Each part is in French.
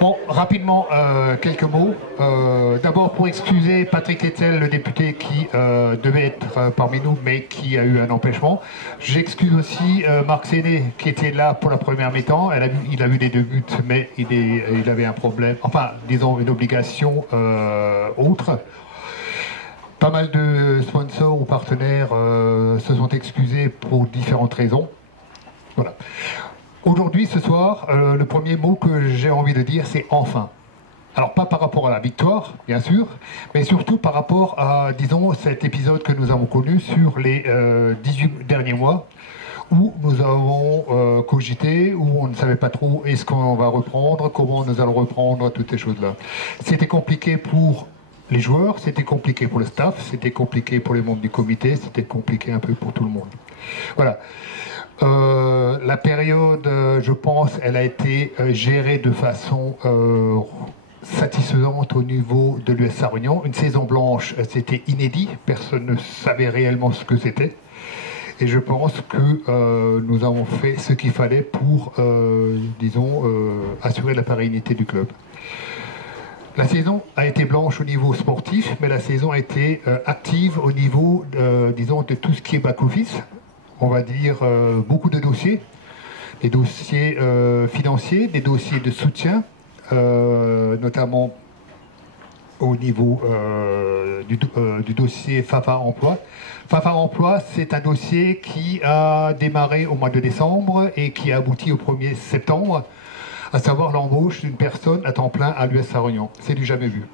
Bon, rapidement, quelques mots. D'abord, pour excuser Patrick Hetzel, le député qui devait être parmi nous, mais qui a eu un empêchement. J'excuse aussi Marc Séné, qui était là pour la première mi-temps. Il a vu les 2 buts, mais il avait un problème, enfin, disons, une obligation autre. Pas mal de sponsors ou partenaires se sont excusés pour différentes raisons. Voilà. Aujourd'hui, ce soir, le premier mot que j'ai envie de dire, c'est enfin. Alors, pas par rapport à la victoire, bien sûr, mais surtout par rapport à, disons, cet épisode que nous avons connu sur les 18 derniers mois, où nous avons cogité, où on ne savait pas trop est-ce qu'on va reprendre, comment nous allons reprendre, toutes ces choses-là. C'était compliqué pour les joueurs, c'était compliqué pour le staff, c'était compliqué pour les membres du comité, c'était compliqué un peu pour tout le monde. Voilà. La période, je pense, elle a été gérée de façon satisfaisante au niveau de l'US Sarre-Union. Une saison blanche, c'était inédit, personne ne savait réellement ce que c'était. Et je pense que nous avons fait ce qu'il fallait pour, disons, assurer la pérennité du club. La saison a été blanche au niveau sportif, mais la saison a été active au niveau, disons, de tout ce qui est back-office. On va dire beaucoup de dossiers, des dossiers financiers, des dossiers de soutien, notamment au niveau du dossier FAFA Emploi. FAFA Emploi, c'est un dossier qui a démarré au mois de décembre et qui a abouti au 1er septembre, à savoir l'embauche d'une personne à temps plein à l'US Sarre-Union. C'est du jamais vu.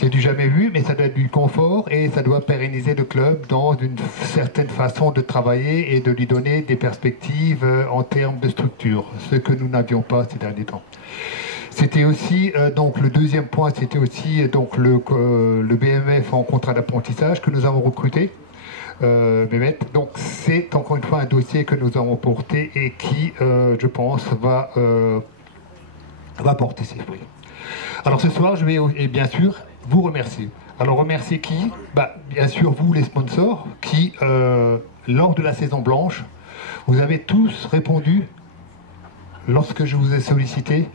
C'est du jamais vu, mais ça doit être du confort et ça doit pérenniser le club dans une certaine façon de travailler et de lui donner des perspectives en termes de structure, ce que nous n'avions pas ces derniers temps. C'était aussi, donc le deuxième point, c'était aussi donc le BMF en contrat d'apprentissage que nous avons recruté. Mehmet. Donc c'est encore une fois un dossier que nous avons porté et qui, je pense, va porter ses fruits. Alors ce soir, je vais bien sûr vous remercier. Alors remercier qui? Bien sûr vous les sponsors qui, lors de la saison blanche, vous avez tous répondu lorsque je vous ai sollicité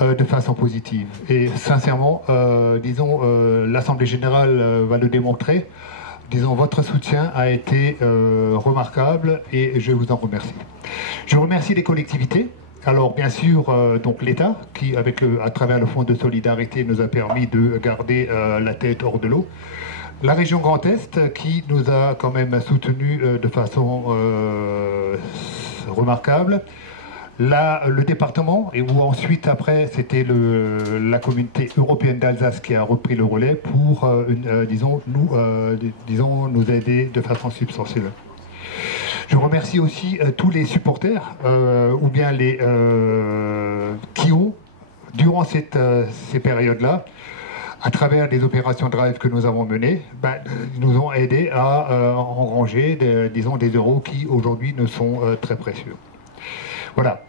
de façon positive. Et sincèrement, disons, l'Assemblée Générale va le démontrer. Disons, votre soutien a été remarquable et je vous en remercie. Je remercie les collectivités. Alors bien sûr, donc l'État, qui à travers le Fonds de solidarité nous a permis de garder la tête hors de l'eau. La région Grand Est, qui nous a quand même soutenus de façon remarquable. Le département, et où ensuite après c'était la communauté européenne d'Alsace qui a repris le relais pour, disons, nous aider de façon substantielle. Je remercie aussi tous les supporters, ou bien qui ont, durant ces périodes-là, à travers les opérations Drive que nous avons menées, nous ont aidés à engranger, disons, des euros qui aujourd'hui nous sont très précieux. Voilà.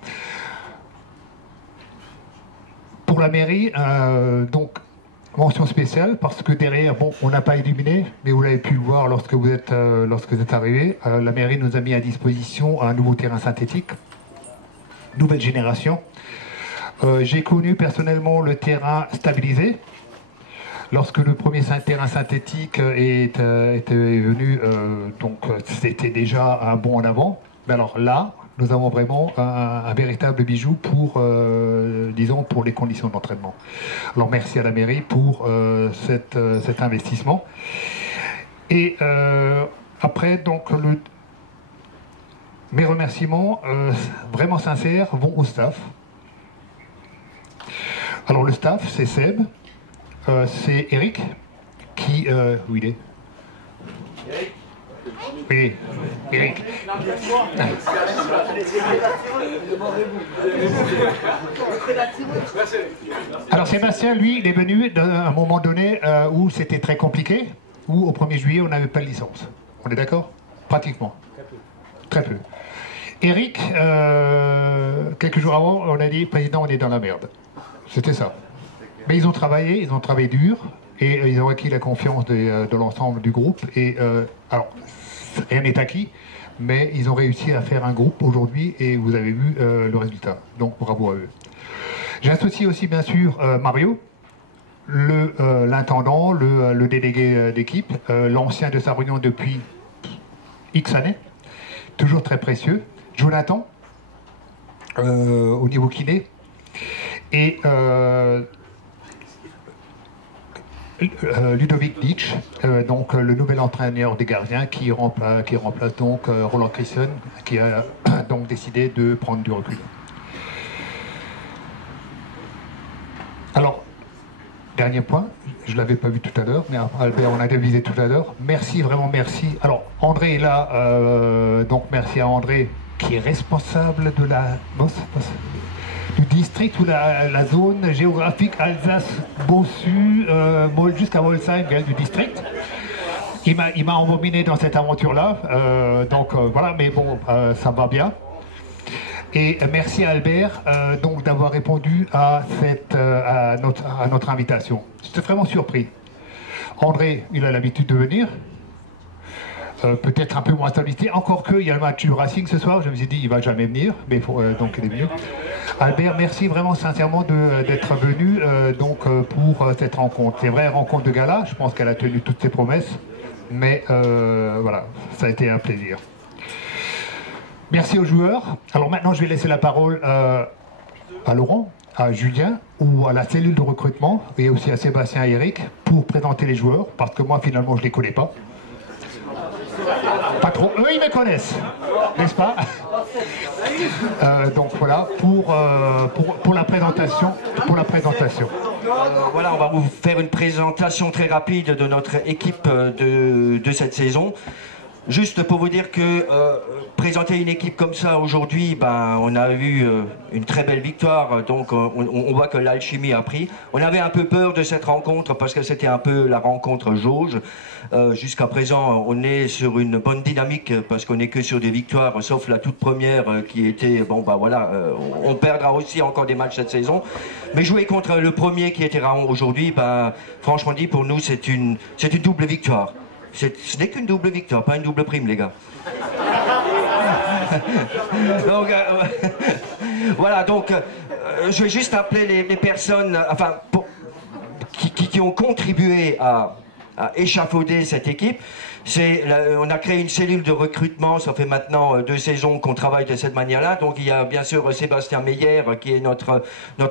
Pour la mairie, donc, mention spéciale, parce que derrière, bon, on n'a pas illuminé, mais vous l'avez pu le voir lorsque vous êtes arrivé. La mairie nous a mis à disposition un nouveau terrain synthétique, nouvelle génération. J'ai connu personnellement le terrain stabilisé. Lorsque le premier terrain synthétique était venu, donc c'était déjà un bond en avant. Mais alors là, nous avons vraiment un véritable bijou pour, disons, pour les conditions d'entraînement. Alors merci à la mairie pour cet investissement. Et après, donc, mes remerciements vraiment sincères vont au staff. Alors le staff, c'est Seb, c'est Eric, qui... où il est? Oui, Eric. Alors Sébastien, lui, il est venu à un moment donné où c'était très compliqué, où au 1er juillet, on n'avait pas de licence. On est d'accord? Pratiquement. Très peu. Eric, quelques jours avant, on a dit, président, on est dans la merde. C'était ça. Mais ils ont travaillé dur, et ils ont acquis la confiance de l'ensemble du groupe. Et alors, rien n'est acquis, mais ils ont réussi à faire un groupe aujourd'hui et vous avez vu le résultat. Donc bravo à eux. J'associe aussi bien sûr Mario, l'intendant, le délégué d'équipe, l'ancien de Sarre-Union depuis X années, toujours très précieux. Jonathan, au niveau kiné, et Ludovic Ditch, donc le nouvel entraîneur des gardiens qui remplace donc Roland Christian, qui a donc décidé de prendre du recul. Alors, dernier point, je ne l'avais pas vu tout à l'heure, mais Albert, on a devisé tout à l'heure. Merci, vraiment merci. Alors, André est là, donc merci à André, qui est responsable de du district ou la zone géographique Alsace-Bossu, jusqu'à Molsheim, du district. Il m'a emmené dans cette aventure-là, donc voilà, mais bon, ça va bien. Et merci à Albert donc d'avoir répondu à notre invitation. J'étais vraiment surpris. André, il a l'habitude de venir. Peut-être un peu moins stabilité, encore qu'il y a le match du Racing ce soir, je me suis dit il va jamais venir, mais donc il est venu. Albert, merci vraiment sincèrement d'être venu pour cette rencontre. C'est vrai, rencontre de gala, je pense qu'elle a tenu toutes ses promesses, mais voilà, ça a été un plaisir. Merci aux joueurs. Alors maintenant je vais laisser la parole à Laurent, à Julien ou à la cellule de recrutement et aussi à Sébastien et Eric pour présenter les joueurs, parce que moi finalement je ne les connais pas. Pas trop. Eux, ils me connaissent, n'est-ce pas? Donc voilà, pour la présentation. Voilà, on va vous faire une présentation très rapide de notre équipe de cette saison. Juste pour vous dire que présenter une équipe comme ça aujourd'hui, ben, on a eu une très belle victoire, donc on voit que l'alchimie a pris. On avait un peu peur de cette rencontre parce que c'était un peu la rencontre jauge. Jusqu'à présent, on est sur une bonne dynamique parce qu'on n'est que sur des victoires, sauf la toute première qui était, bon bah voilà, on perdra aussi encore des matchs cette saison. Mais jouer contre le premier qui était Raon aujourd'hui, ben, franchement dit, pour nous c'est une double victoire. Ce n'est qu'une double victoire, pas une double prime, les gars. Donc, voilà, donc je vais juste appeler les personnes enfin, qui ont contribué à échafauder cette équipe. On a créé une cellule de recrutement, ça fait maintenant 2 saisons qu'on travaille de cette manière-là. Donc il y a bien sûr Sébastien Meyer qui est notre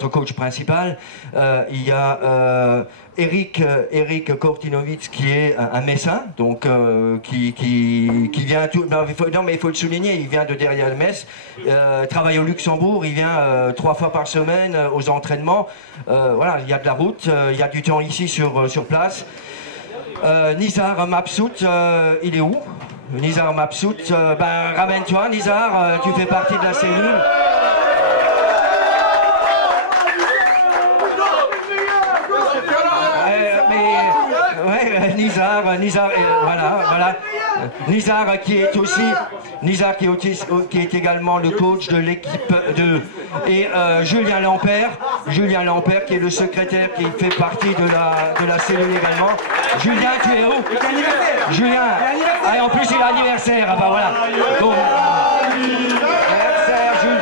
coach principal. Il y a Eric Kortinovitz qui est un Messin, donc qui vient tout. Non mais il faut le souligner, il vient de derrière le Metz, travaille au Luxembourg, il vient 3 fois par semaine aux entraînements. Voilà, il y a de la route, il y a du temps ici sur place. Nizar Mabsout, il est où? Nizar Mabsout, ben ramène-toi Nizar, tu fais partie de la cellule. Nizar, voilà. Nizar qui est également le coach de l'équipe et Julien Lampert qui est le secrétaire qui fait partie de la cellule également. Julien, tu es où? Julien. Ah, et en plus il a anniversaire. Ah bah voilà. Donc, anniversaire Julien.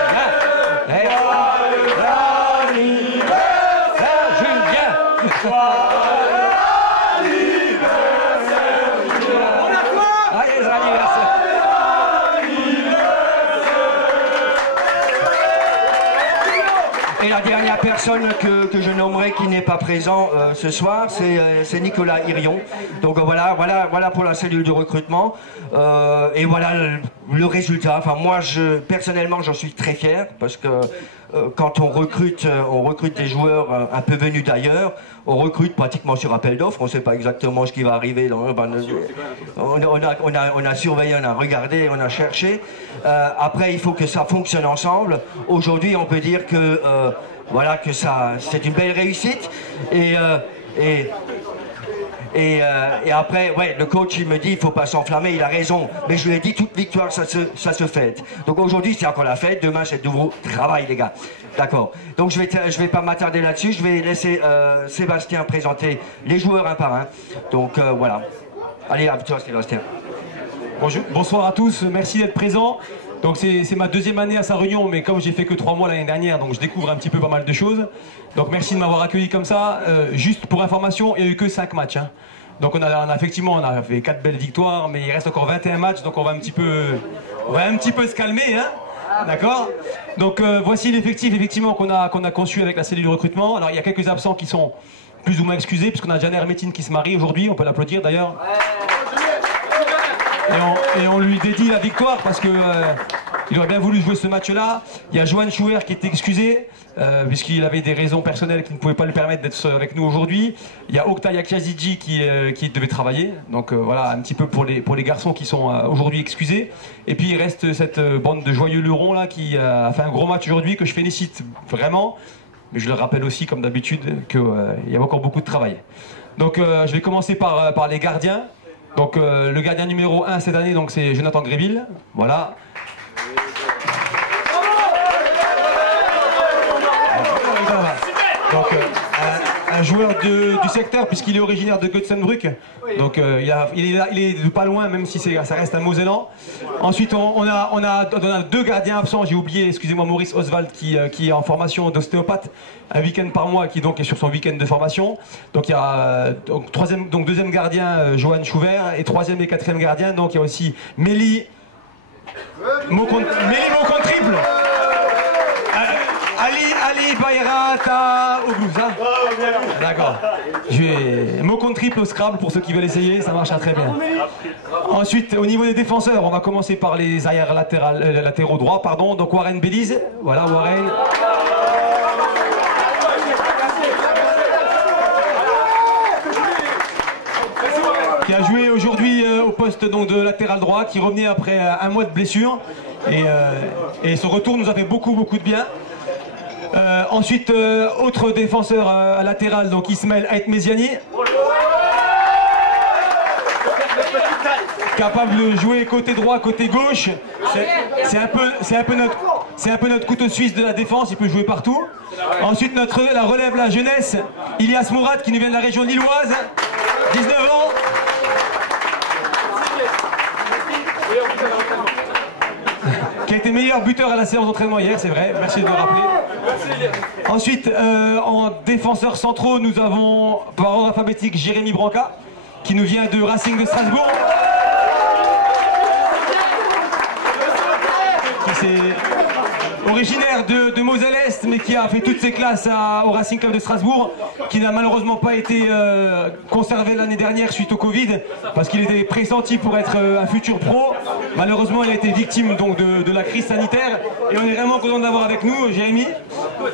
Anniversaire Julien. Et la dernière personne que je nommerai qui n'est pas présent ce soir, c'est Nicolas Irion. Donc voilà pour la cellule de recrutement. Et voilà le résultat. Enfin moi, personnellement, j'en suis très fier parce que quand on recrute des joueurs un peu venus d'ailleurs. On recrute pratiquement sur appel d'offres. On ne sait pas exactement ce qui va arriver. On a surveillé, on a regardé, on a cherché. Après, il faut que ça fonctionne ensemble. Aujourd'hui, on peut dire que voilà que c'est une belle réussite. Et après, ouais, le coach il me dit il faut pas s'enflammer, il a raison. Mais je lui ai dit toute victoire ça se fête. Donc aujourd'hui c'est encore la fête, demain c'est de nouveau travail les gars. D'accord. Donc je vais pas m'attarder là-dessus, je vais laisser Sébastien présenter les joueurs un par un. Donc voilà. Allez à toi Sébastien. Bonjour, bonsoir à tous, merci d'être présents. Donc c'est ma deuxième année à Sarre-Union, mais comme j'ai fait que 3 mois l'année dernière, donc je découvre un petit peu pas mal de choses. Donc merci de m'avoir accueilli comme ça. Juste pour information, il n'y a eu que 5 matchs. Hein. Donc effectivement on a fait 4 belles victoires, mais il reste encore 21 matchs, donc on va un petit peu se calmer, hein. D'accord. Donc voici l'effectif effectivement qu'on a conçu avec la cellule de recrutement. Alors il y a quelques absents qui sont plus ou moins excusés, puisqu'on a Janer Métine qui se marie aujourd'hui, on peut l'applaudir d'ailleurs. Et on lui dédie la victoire parce que il aurait bien voulu jouer ce match-là. Il y a Johan Schouer qui est excusé puisqu'il avait des raisons personnelles qui ne pouvaient pas lui permettre d'être avec nous aujourd'hui. Il y a Oktay Akiazidji qui devait travailler. Donc voilà, un petit peu pour les garçons qui sont aujourd'hui excusés. Et puis il reste cette bande de joyeux lurons là qui a fait un gros match aujourd'hui que je félicite vraiment. Mais je le rappelle aussi, comme d'habitude, qu'il y a encore beaucoup de travail. Donc je vais commencer par les gardiens. Donc le gardien numéro 1 cette année, donc c'est Jonathan Gréville, voilà. Donc un joueur du secteur puisqu'il est originaire de Götzenbrück. Donc il est de pas loin même si ça reste un Mosellan. Ensuite on a 2 gardiens absents, j'ai oublié, excusez-moi, Maurice Oswald qui est en formation d'ostéopathe un week-end par mois, qui donc est sur son week-end de formation. Donc il y a deuxième gardien Johan Schouer et troisième et quatrième gardien, donc il y a aussi Mélie Mocontriple. Ali Bayrata Ogouza. D'accord. Je vais Mocontriple au Scrabble pour ceux qui veulent essayer, ça marchera très bien. Ensuite, au niveau des défenseurs, on va commencer par les arrières latéraux droits, pardon. Donc Warren Belize, voilà Warren. Qui a joué aujourd'hui au poste donc, de latéral droit, qui revenait après un mois de blessure. Et ce retour nous a fait beaucoup de bien. Ensuite, autre défenseur latéral, donc Ismaël Aitmeziani. Capable de jouer côté droit, côté gauche. C'est un peu notre couteau suisse de la défense, il peut jouer partout. Ensuite, la relève la jeunesse, Ilias Mourad qui nous vient de la région lilloise, 19 ans. Qui a été meilleur buteur à la séance d'entraînement hier, c'est vrai, merci de le rappeler. Ensuite, en défenseurs centraux, nous avons par ordre alphabétique Jérémy Branca, qui nous vient de Racing de Strasbourg. Qui est originaire de Moselle-Est, mais qui a fait toutes ses classes au Racing Club de Strasbourg, qui n'a malheureusement pas été conservé l'année dernière suite au Covid, parce qu'il était pressenti pour être un futur pro. Malheureusement, il a été victime donc, de la crise sanitaire, et on est vraiment content d'avoir avec nous Jérémy.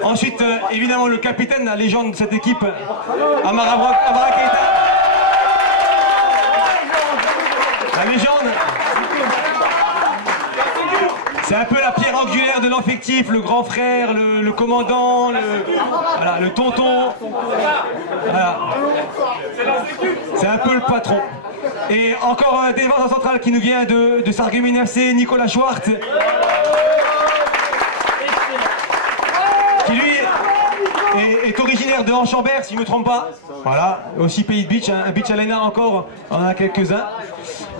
Ensuite, évidemment, le capitaine, la légende de cette équipe, Amara Keita. La légende. C'est un peu la pierre angulaire de l'effectif, le grand frère, le commandant, le tonton. Voilà. C'est un peu le patron. Et encore un défenseur central qui nous vient de Sarreguemines FC, Nicolas Schwartz. Qui lui est originaire de Anchambert, si je ne me trompe pas. Voilà, aussi pays de beach, hein. Un beach arena encore, on en a quelques-uns.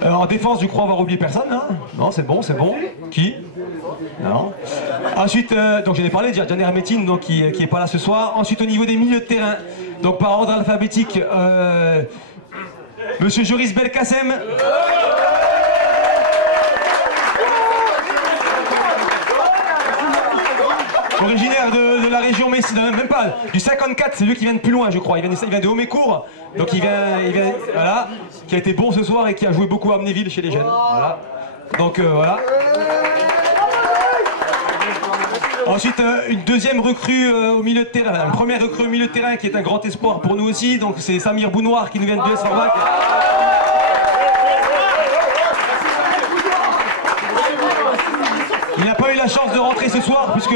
En défense, je crois avoir oublié personne. Hein, non, c'est bon. Qui? Non. Ensuite, donc j'en ai parlé déjà, Janer Métine, donc qui est pas là ce soir. Ensuite, au niveau des milieux de terrain, donc par ordre alphabétique, Monsieur Joris Belkacem. Originaire de la région Messi, même pas, du 54, c'est lui qui vient de plus loin je crois, il vient de Homécourt, donc il vient, voilà, qui a été bon ce soir et qui a joué beaucoup à Amnéville chez les jeunes, voilà. Donc voilà. Ensuite, une deuxième recrue au milieu de terrain, une première recrue au milieu de terrain qui est un grand espoir pour nous aussi, donc c'est Samir Bounoir qui nous vient de l'US Forbach. Il n'a pas eu la chance de rentrer ce soir puisque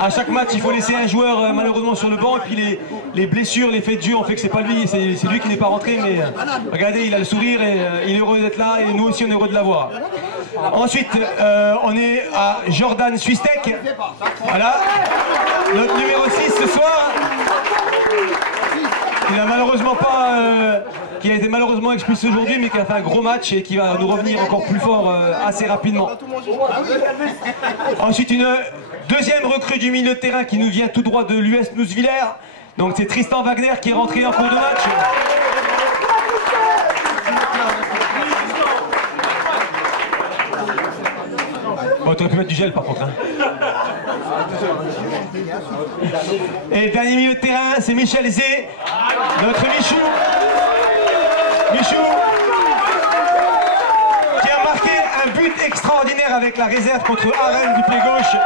à chaque match il faut laisser un joueur malheureusement sur le banc et puis les blessures, les faits de jeu ont fait que c'est pas lui, c'est lui qui n'est pas rentré, mais regardez, il a le sourire et il est heureux d'être là et nous aussi on est heureux de l'avoir. Ensuite on est à Jordan Suistek, voilà, notre numéro 6 ce soir. Il n'a malheureusement pas qui a été malheureusement expulsé aujourd'hui, mais qui a fait un gros match et qui va nous revenir encore plus fort assez rapidement. Ensuite, une deuxième recrue du milieu de terrain qui nous vient tout droit de l'US Nousvillers. Donc c'est Tristan Wagner qui est rentré en cours de match. Bon, tu aurais pu mettre du gel par contre. Hein. Et le dernier milieu de terrain, c'est Michel Zé, notre Michou. Michou, qui a marqué un but extraordinaire avec la réserve contre Arène du pied gauche.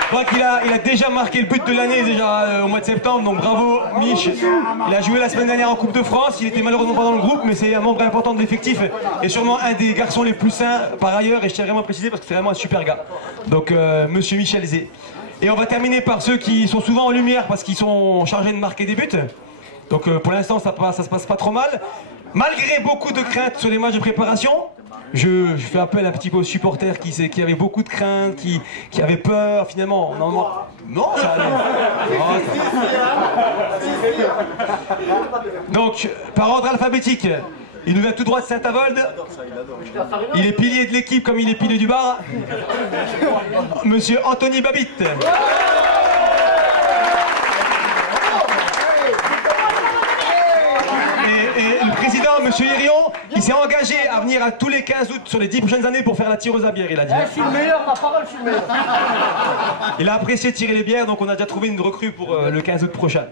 Je crois qu'il a déjà marqué le but de l'année déjà au mois de septembre, donc bravo Mich. Il a joué la semaine dernière en Coupe de France, il était malheureusement pas dans le groupe, mais c'est un membre important de l'effectif et sûrement un des garçons les plus sains par ailleurs, et je tiens vraiment à préciser parce que c'est vraiment un super gars. Donc monsieur Michel Zé. Et on va terminer par ceux qui sont souvent en lumière parce qu'ils sont chargés de marquer des buts. Donc pour l'instant ça se passe pas trop mal. Malgré beaucoup de craintes sur les matchs de préparation, je fais appel un petit peu aux supporters qui avaient beaucoup de craintes, qui avaient peur finalement. Non, ça allait. Donc, par ordre alphabétique, il nous vient tout droit de Saint-Avold. Il est pilier de l'équipe comme il est pilier du bar. Monsieur Anthony Babitte. Et le président, M. Hérion, il s'est engagé à venir à tous les 15 août sur les 10 prochaines années pour faire la tireuse à bière, il a dit. Je suis le meilleur, ma parole, je suis le meilleur. Il a apprécié tirer les bières, donc on a déjà trouvé une recrue pour le 15 août prochain.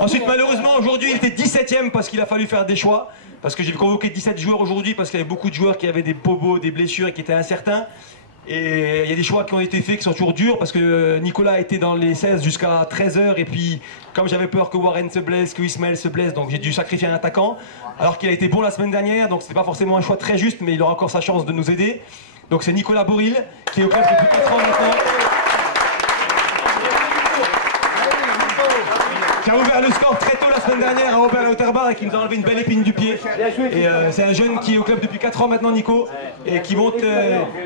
Ensuite, malheureusement, aujourd'hui, il était 17e parce qu'il a fallu faire des choix. Parce que j'ai convoqué 17 joueurs aujourd'hui, parce qu'il y avait beaucoup de joueurs qui avaient des bobos, des blessures et qui étaient incertains. Et il y a des choix qui ont été faits qui sont toujours durs parce que Nicolas était dans les 16 jusqu'à 13h et puis comme j'avais peur que Warren se blesse, que Ismaël se blesse, donc j'ai dû sacrifier un attaquant alors qu'il a été bon la semaine dernière, donc c'était pas forcément un choix très juste mais il aura encore sa chance de nous aider. Donc c'est Nicolas Boril qui est au club depuis 4 ans maintenant. Qui a ouvert le score très tôt la semaine dernière à Aubert-Lauterbach et qui nous a enlevé une belle épine du pied. Et c'est un jeune qui est au club depuis 4 ans maintenant, Nico, et qui monte.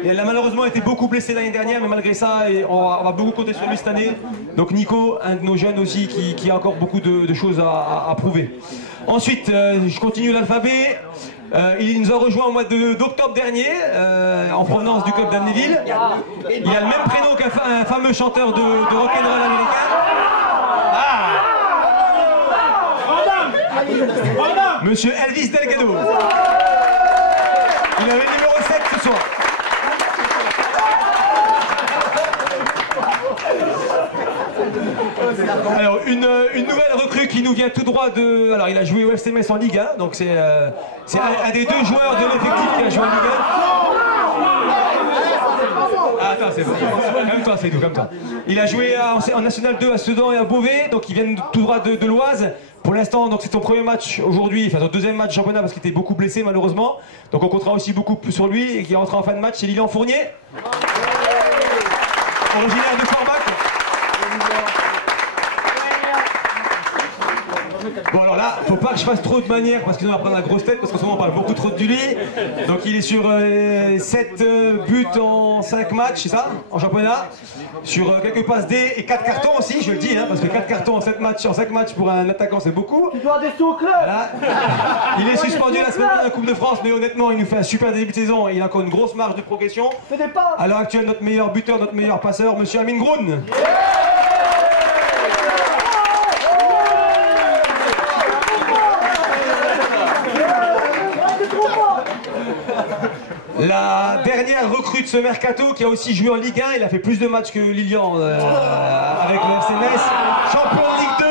Il a malheureusement été beaucoup blessé l'année dernière, mais malgré ça, on va beaucoup compter sur lui cette année. Donc Nico, un de nos jeunes aussi, qui a encore beaucoup de choses à prouver. Ensuite, je continue l'alphabet. Il nous a rejoint au mois d'octobre dernier, en provenance du club d'Amnéville. Il a le même prénom qu'un fameux chanteur de rock'n'roll américain. Monsieur Elvis Delgado. Il avait le numéro 7 ce soir. Alors, une nouvelle recrue qui nous vient tout droit de... Alors, il a joué au FC Metz en Ligue 1, donc c'est un des deux joueurs de l'effectif qui a joué en Ligue 1. Ah, attends, c'est bon. Comme toi, c'est tout, comme toi. Il a joué en National 2 à Sedan et à Beauvais, donc ils viennent tout droit de l'Oise. Pour l'instant, donc c'est son premier match aujourd'hui, enfin son deuxième match championnat parce qu'il était beaucoup blessé malheureusement. Donc on comptera aussi beaucoup plus sur lui et qui rentre en fin de match, c'est Lilian Fournier. Originaire de Forbach. Bon alors là, faut pas que je fasse trop de manières parce qu'ils vont prendre la grosse tête parce qu'en ce moment on parle beaucoup trop de lui. Donc il est sur 7 buts en 5 matchs, c'est ça, en championnat. Sur quelques passes D et 4 cartons aussi, je le dis, hein, parce que 4 cartons en 5 matchs pour un attaquant c'est beaucoup. Tu dois des sous au club. Voilà. Il est suspendu la semaine de la Coupe de France, mais honnêtement il nous fait un super début de saison et il a encore une grosse marge de progression. Fais des passes. À l'heure actuelle, notre meilleur buteur, notre meilleur passeur, monsieur Amin Groun. La dernière recrue de ce mercato qui a aussi joué en Ligue 1, il a fait plus de matchs que Lilian avec le FC Metz. Champion de Ligue 2,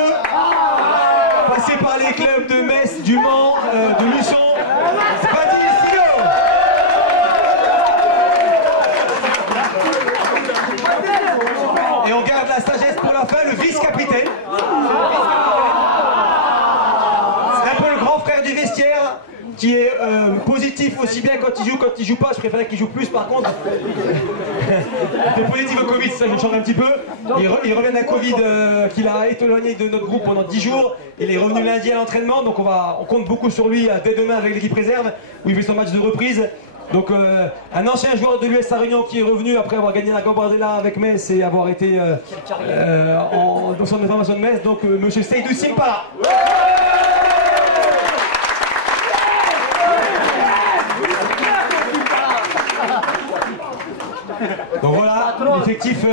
passé par les clubs de Metz, du Mans, de Luçon. Et on garde la sagesse pour la fin, le vice-capitaine. C'est un peu le grand frère du vestiaire. Qui est positif aussi bien quand il joue pas, je préférais qu'il joue plus par contre. Il est positif au Covid, ça je change un petit peu. Il revient d'un Covid qu'il a éloigné de notre groupe pendant 10 jours. Il est revenu lundi à l'entraînement, donc on compte beaucoup sur lui dès demain avec l'équipe réserve, où il fait son match de reprise. Donc un ancien joueur de l'US Sarre-Union qui est revenu après avoir gagné la Gambardella avec Metz et avoir été dans son formation de Metz, donc monsieur Seydou Simpala. l'effectif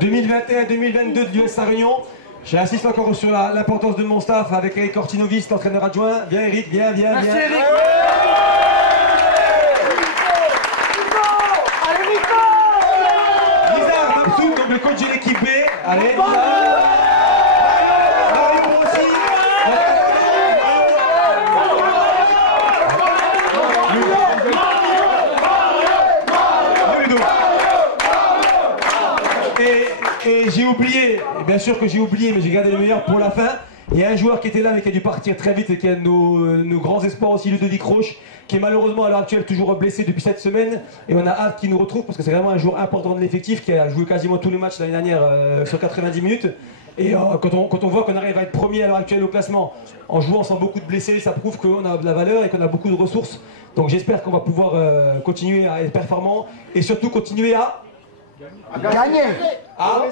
2021-2022 de l'US Sarre-Union. J'insiste encore sur l'importance de mon staff avec Eric Cortinovis, l'entraîneur adjoint. Viens Eric, viens. Merci Eric. Allez Nico. Lizard Mabsoud, donc le coach de l'équipe B. Allez, Mario aussi. Et j'ai oublié, et bien sûr que j'ai oublié, mais j'ai gardé le meilleur pour la fin. Il y a un joueur qui était là mais qui a dû partir très vite et qui est nos grands espoirs aussi, Ludovic Roche, qui est malheureusement à l'heure actuelle toujours blessé depuis cette semaine. Et on a hâte qu'il nous retrouve parce que c'est vraiment un joueur important de l'effectif qui a joué quasiment tous les matchs l'année dernière sur 90 minutes. Et quand on voit qu'on arrive à être premier à l'heure actuelle au classement en jouant sans beaucoup de blessés, ça prouve qu'on a de la valeur et qu'on a beaucoup de ressources. Donc j'espère qu'on va pouvoir continuer à être performant et surtout continuer à Gagner. à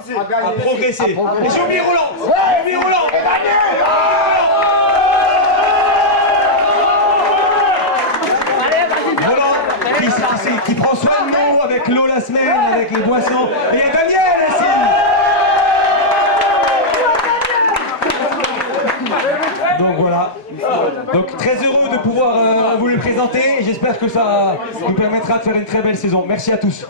progresser. Et j'ai oublié Roland. Roland qui prend soin de nous avec l'eau la semaine, avec les boissons. Et il y a Daniel aussi. Donc voilà. Donc très heureux de pouvoir vous le présenter et j'espère que ça nous permettra de faire une très belle saison. Merci à tous.